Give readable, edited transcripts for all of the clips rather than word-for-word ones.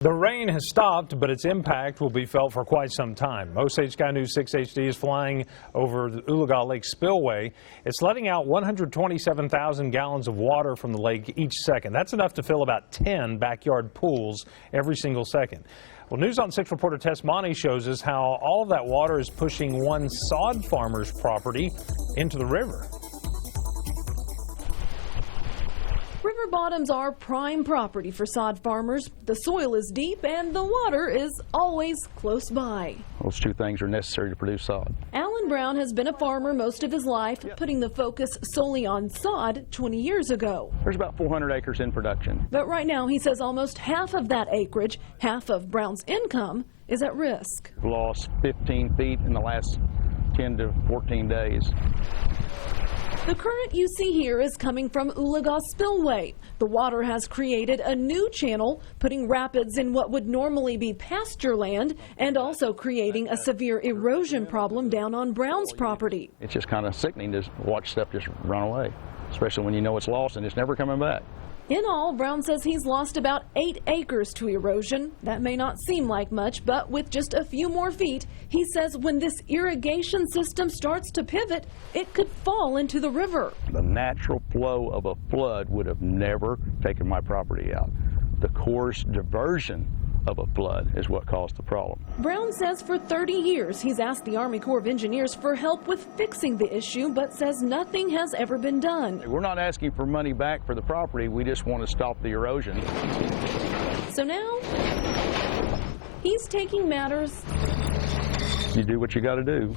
The rain has stopped, but its impact will be felt for quite some time. Osage Sky News 6 HD is flying over the Oologah Lake Spillway. It's letting out 127,000 gallons of water from the lake each second. That's enough to fill about 10 backyard pools every single second. Well, News on 6 reporter Tess Monty shows us how all of that water is pushing one sod farmer's property into the river. River bottoms are prime property for sod farmers. The soil is deep and the water is always close by. Those two things are necessary to produce sod. Alan Brown has been a farmer most of his life, putting the focus solely on sod 20 years ago. There's about 400 acres in production. But right now he says almost half of that acreage, half of Brown's income, is at risk. We've lost 15 feet in the last 10 to 14 days. The current you see here is coming from Oologah Spillway. The water has created a new channel, putting rapids in what would normally be pasture land and also creating a severe erosion problem down on Brown's property. It's just kind of sickening to watch stuff just run away, especially when you know it's lost and it's never coming back. In all, Brown says he's lost about 8 acres to erosion. That may not seem like much, but with just a few more feet, he says when this irrigation system starts to pivot, it could fall into the river. The natural flow of a flood would have never taken my property out. The course diversion of a flood is what caused the problem. Brown says for 30 years he's asked the Army Corps of Engineers for help with fixing the issue, but says nothing has ever been done. We're not asking for money back for the property, we just want to stop the erosion. So now he's taking matters You do what you got to do.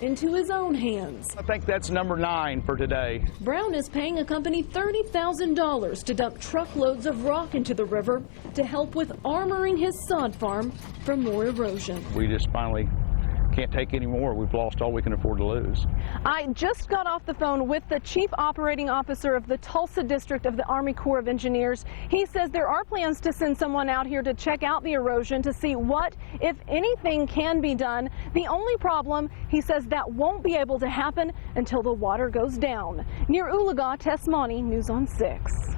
into his own hands. I think that's number 9 for today. Brown is paying a company $30,000 to dump truckloads of rock into the river to help with armoring his sod farm from more erosion. We just finally can't take any more. We've lost all we can afford to lose. I just got off the phone with the Chief Operating Officer of the Tulsa District of the Army Corps of Engineers. He says there are plans to send someone out here to check out the erosion to see what, if anything, can be done. The only problem, he says, that won't be able to happen until the water goes down. Near Oologah, Tess Monty, News on 6.